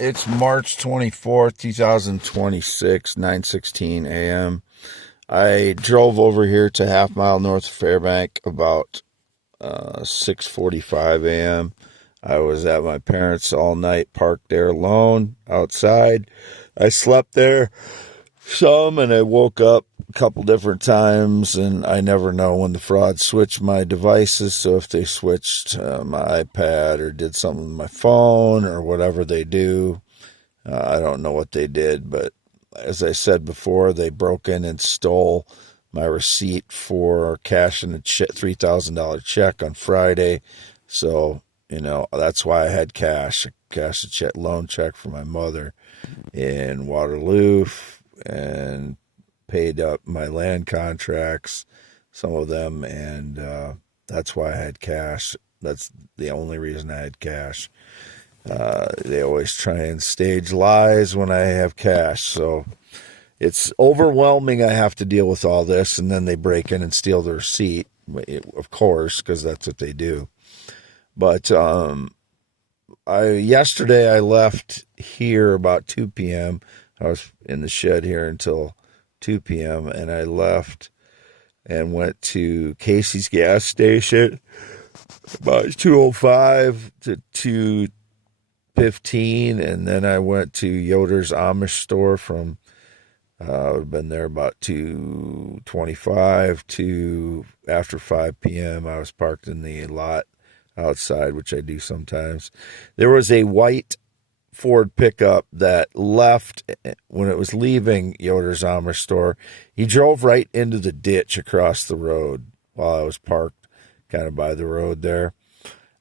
It's March 24th, 2026, 9:16 a.m. I drove over here to half mile north of Fairbank about 6:45 a.m. I was at my parents' all night, parked there alone outside. I slept there some and I woke up a couple different times, and I never know when the fraud switched my devices. So if they switched my iPad or did something with my phone or whatever they do, I don't know what they did, but as I said before, they broke in and stole my receipt for cashing a $3,000 check on Friday. So, that's why I had cash. I cashed a loan check for my mother in Waterloo and paid up my land contracts, some of them, and that's why I had cash. That's the only reason I had cash. They always try and stage lies when I have cash, so it's overwhelming. I have to deal with all this, and then they break in and steal the receipt, of course, because that's what they do. But yesterday I left here about 2 p.m. I was in the shed here until 2 p.m. and I left and went to Casey's gas station about 2:05 to 2:15, and then I went to Yoder's Amish store from I've been there about 2:25 to after 5 p.m. I was parked in the lot outside, which I do sometimes. There was a white Ford pickup that left when it was leaving Yoder's Amish store. He drove right into the ditch across the road while I was parked kind of by the road there.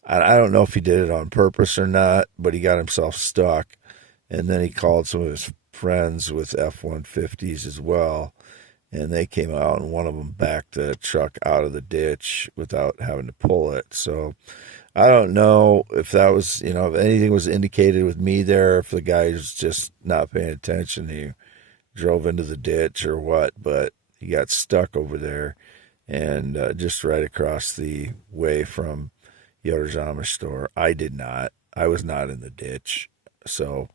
I don't know if he did it on purpose or not, but he got himself stuck. And then he called some of his friends with F-150s as well, and they came out, and one of them backed the truck out of the ditch without having to pull it. So I don't know if that was, if anything was indicated with me there, if the guy was just not paying attention, he drove into the ditch or what, but he got stuck over there and just right across the way from Yoder's Amish store. I did not. I was not in the ditch. So,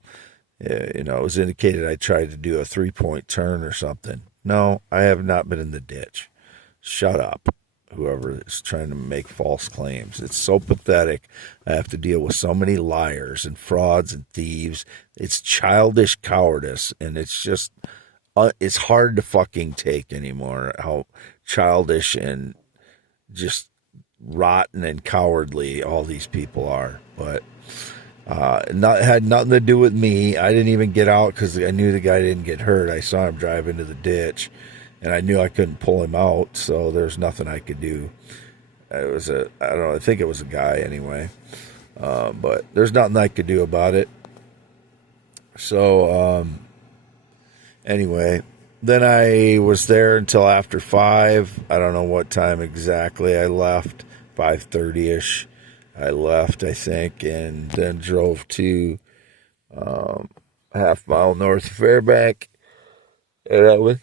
it was indicated I tried to do a 3-point turn or something. No, I have not been in the ditch. Shut up, whoever is trying to make false claims. It's so pathetic. I have to deal with so many liars and frauds and thieves. It's childish cowardice, and it's just, it's hard to fucking take anymore how childish and just rotten and cowardly all these people are. But had nothing to do with me. I didn't even get out because I knew the guy didn't get hurt. I saw him drive into the ditch, and I knew I couldn't pull him out, so there's nothing I could do. I don't know, I think it was a guy anyway, but there's nothing I could do about it. So anyway, then I was there until after 5. I don't know what time exactly I left, 5:30ish. I left, I think, and then drove to half mile north of Fairbank, and I was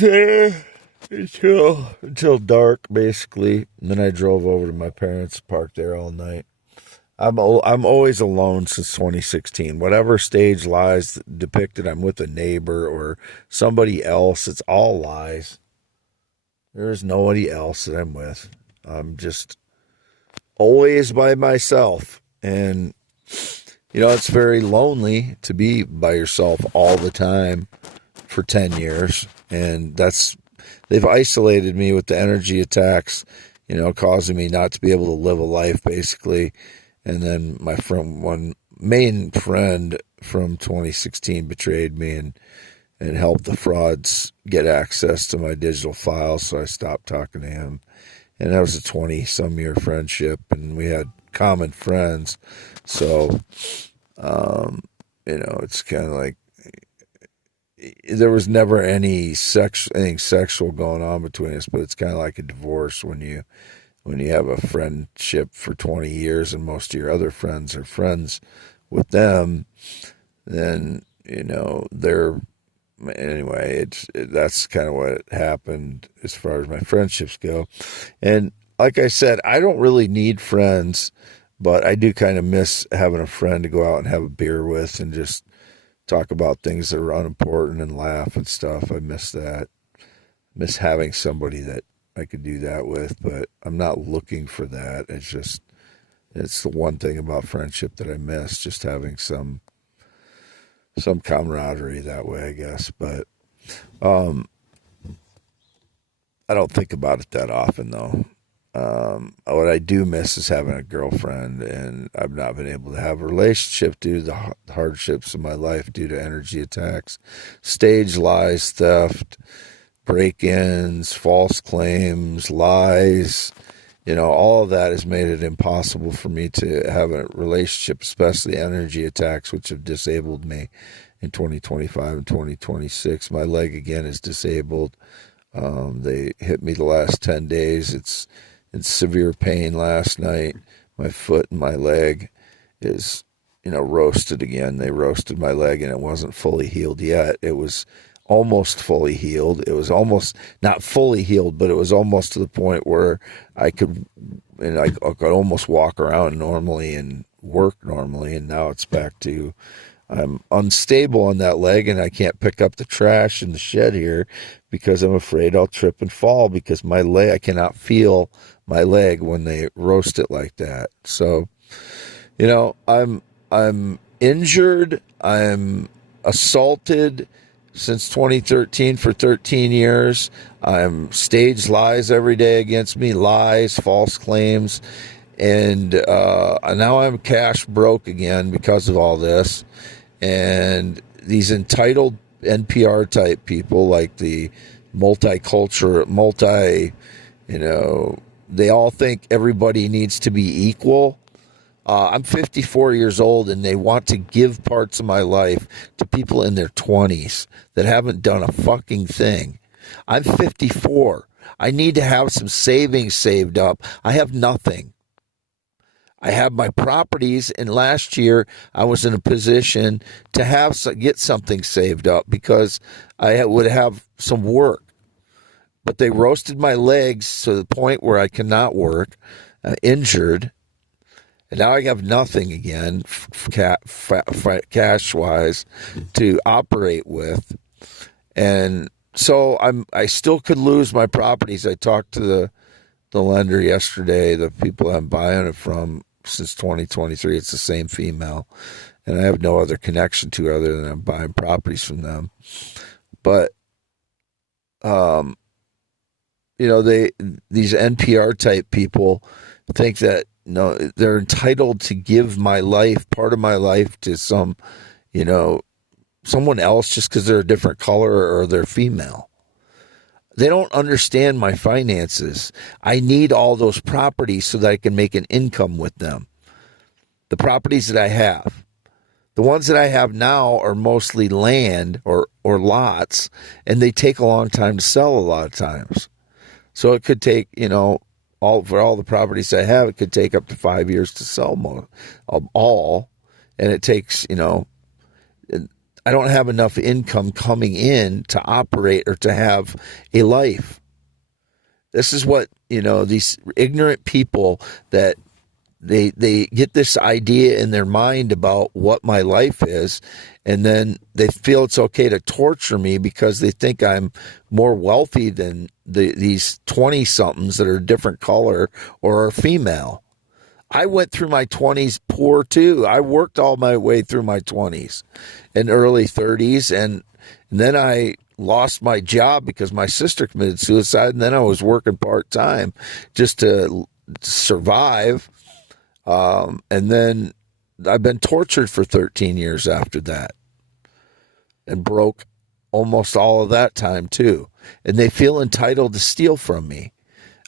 there until dark, basically. And then I drove over to my parents' parked there all night. I'm always alone since 2016. Whatever stage lies depicted, I'm with a neighbor or somebody else. It's all lies. There's nobody else that I'm with. I'm just always by myself, and it's very lonely to be by yourself all the time for 10 years, and they've isolated me with the energy attacks, causing me not to be able to live a life, basically. And then my one main friend from 2016 betrayed me and helped the frauds get access to my digital files, so I stopped talking to him. And that was a 20-some-year friendship, and we had common friends. So, it's kind of like there was never anything sexual going on between us, but it's kind of like a divorce when you have a friendship for 20 years and most of your other friends are friends with them. Then, anyway, that's kind of what happened as far as my friendships go. And like I said, I don't really need friends. But I do kind of miss having a friend to go out and have a beer with and just talk about things that are unimportant and laugh and stuff. I miss that. Miss having somebody that I could do that with, but I'm not looking for that. It's the one thing about friendship that I miss, just having some camaraderie that way, I guess. But I don't think about it that often, though. What I do miss is having a girlfriend, and I've not been able to have a relationship due to the hardships of my life due to energy attacks, stage lies, theft, break-ins, false claims, lies. All of that has made it impossible for me to have a relationship, especially energy attacks, which have disabled me in 2025 and 2026. My leg again is disabled. They hit me the last 10 days. It's in severe pain last night. My foot and my leg is, roasted again. They roasted my leg and it wasn't fully healed yet. It was almost fully healed. It was almost not fully healed, but it was almost to the point where I could almost walk around normally and work normally. And now it's back to I'm unstable on that leg and I can't pick up the trash in the shed here because I'm afraid I'll trip and fall because my leg, I cannot feel my leg when they roast it like that. So, I'm injured. I'm assaulted since 2013 for 13 years. I'm staged lies every day against me, lies, false claims. And now I'm cash broke again because of all this. And these entitled NPR type people, like the they all think everybody needs to be equal. I'm 54 years old, and they want to give parts of my life to people in their 20s that haven't done a fucking thing. I'm 54. I need to have some savings saved up. I have nothing. I have my properties, and last year I was in a position to get something saved up because I would have some work. But they roasted my legs to the point where I cannot work, injured. And now I have nothing again, cash-wise, to operate with. And so I still could lose my properties. I talked to the lender yesterday, the people I'm buying it from since 2023. It's the same female. And I have no other connection to her other than I'm buying properties from them. But, these NPR-type people think that, they're entitled to give my life, part of my life, to someone else just because they're a different color or they're female. They don't understand my finances. I need all those properties so that I can make an income with them. The properties that I have. The ones that I have now are mostly land or lots, and they take a long time to sell a lot of times. So it could take, all the properties I have, it could take up to 5 years to sell all. And it takes, I don't have enough income coming in to operate or to have a life. This is what, these ignorant people that they get this idea in their mind about what my life is, and then they feel it's okay to torture me because they think I'm more wealthy than these 20-somethings that are a different color or are female. I went through my 20s poor too. I worked all my way through my 20s and early 30s, and then I lost my job because my sister committed suicide, and then I was working part-time just to survive. And then I've been tortured for 13 years after that and broke almost all of that time too. And they feel entitled to steal from me.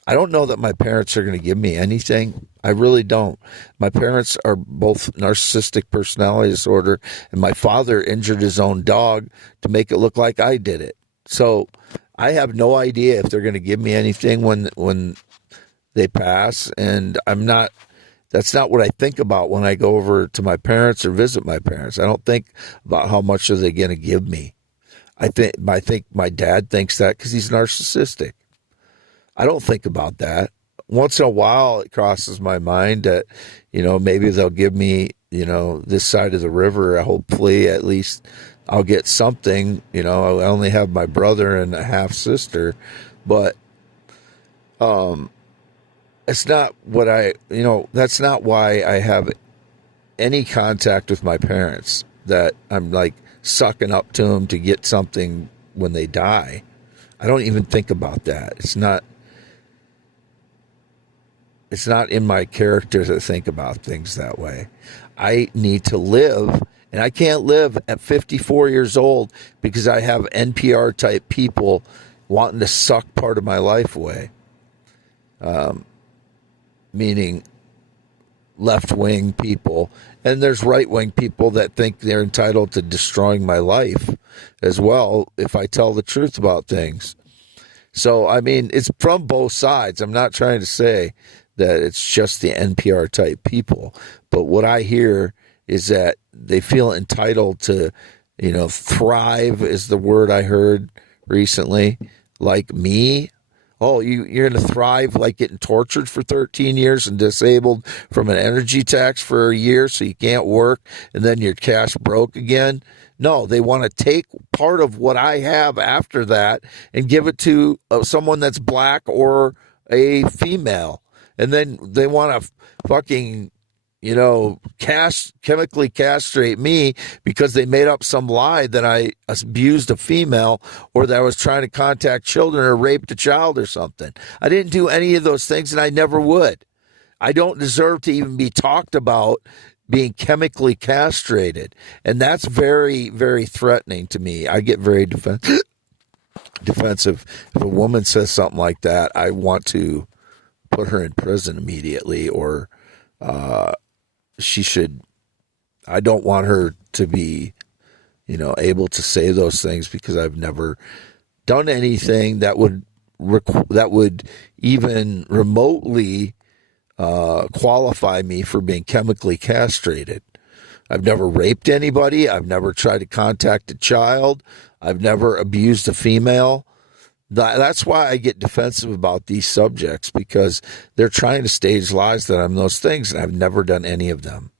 I don't know that my parents are going to give me anything. I really don't. My parents are both narcissistic personality disorder, and my father injured his own dog to make it look like I did it. So I have no idea if they're going to give me anything when they pass, and that's not what I think about when I go over to my parents or visit my parents. I don't think about how much are they going to give me. I think my dad thinks that because he's narcissistic. I don't think about that. once in a while it crosses my mind that, maybe they'll give me, this side of the river. Hopefully at least I'll get something. I only have my brother and a half sister, but it's not what that's not why I have any contact with my parents, that I'm like sucking up to them to get something when they die. I don't even think about that. It's not in my character to think about things that way. I need to live, and I can't live at 54 years old because I have NPR type people wanting to suck part of my life away. Meaning left-wing people, and there's right-wing people that think they're entitled to destroying my life as well if I tell the truth about things. So, I mean, it's from both sides. I'm not trying to say that it's just the NPR type people, but what I hear is that they feel entitled to, thrive is the word I heard recently, like me. Oh, you're going to thrive like getting tortured for 13 years and disabled from an energy tax for a year so you can't work and then you're cash broke again? No, they want to take part of what I have after that and give it to someone that's black or a female. And then they want to fucking, chemically castrate me because they made up some lie that I abused a female or that I was trying to contact children or raped a child or something. I didn't do any of those things, and I never would. I don't deserve to even be talked about being chemically castrated. And that's very, very threatening to me. I get very defensive. If a woman says something like that, I want to put her in prison immediately, or I don't want her to be, able to say those things because I've never done anything that would even remotely qualify me for being chemically castrated. I've never raped anybody. I've never tried to contact a child. I've never abused a female. That's why I get defensive about these subjects, because they're trying to stage lies that I'm those things, and I've never done any of them.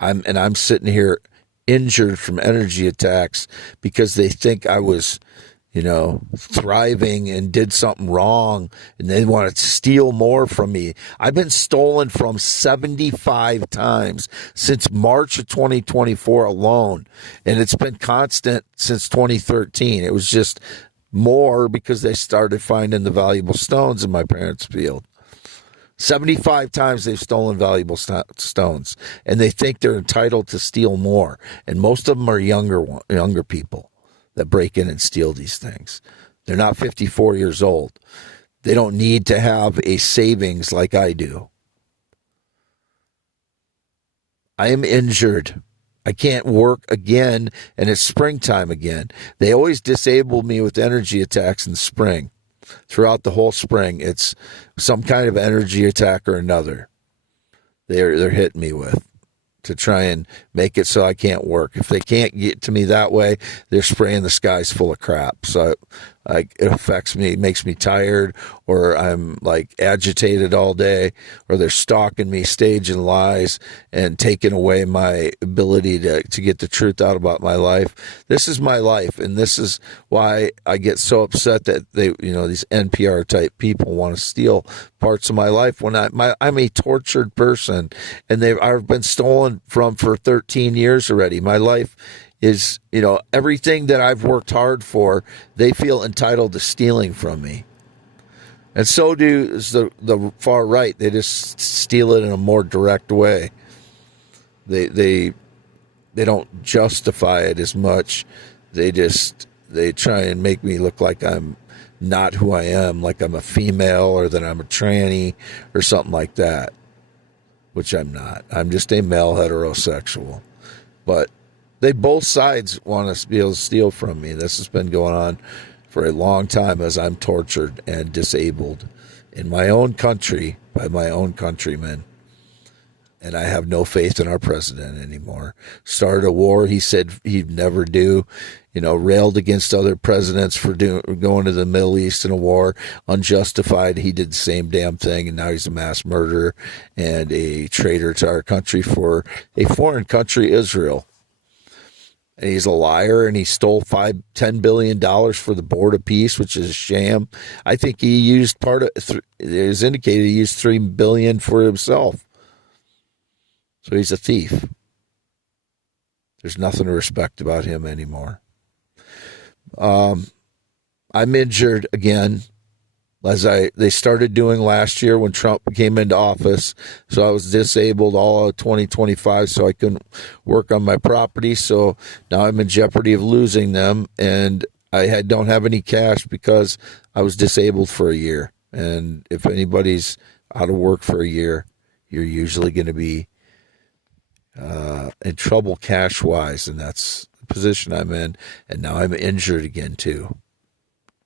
I'm sitting here injured from energy attacks because they think I was, thriving and did something wrong, and they want to steal more from me. I've been stolen from 75 times since March of 2024 alone, and it's been constant since 2013. It was just more because they started finding the valuable stones in my parents' field. 75 times they've stolen valuable stones, and they think they're entitled to steal more, and most of them are younger people that break in and steal these things. They're not 54 years old. They don't need to have a savings like I do. I am injured. I can't work again, and it's springtime again. They always disable me with energy attacks in spring. Throughout the whole spring, it's some kind of energy attack or another they're hitting me with to try and make it so I can't work. If they can't get to me that way, they're spraying the skies full of crap. So it affects me, makes me tired, or I'm like agitated all day, or they're stalking me, staging lies, and taking away my ability to get the truth out about my life. This is my life, and this is why I get so upset that these NPR type people want to steal parts of my life when I'm a tortured person, and I've been stolen from for 13 years already. My life is, everything that I've worked hard for, they feel entitled to stealing from me. And so do the far right. They just steal it in a more direct way. They don't justify it as much. They try and make me look like I'm not who I am, like I'm a female or that I'm a tranny or something like that, which I'm not. I'm just a male heterosexual. But both sides want to be able to steal from me. This has been going on for a long time as I'm tortured and disabled in my own country by my own countrymen. and I have no faith in our president anymore. Started a war he said he'd never do. Railed against other presidents for going to the Middle East in a war, unjustified. He did the same damn thing, and now he's a mass murderer and a traitor to our country for a foreign country, Israel. And he's a liar, and he stole $10 billion for the Board of Peace, which is a sham. I think he used it is indicated he used $3 billion for himself. So he's a thief. There's nothing to respect about him anymore. I'm injured again, as they started doing last year when Trump came into office. So I was disabled all of 2025, so I couldn't work on my property. So now I'm in jeopardy of losing them, and I don't have any cash because I was disabled for a year. And if anybody's out of work for a year, you're usually going to be in trouble cash-wise, and that's the position I'm in. And now I'm injured again too.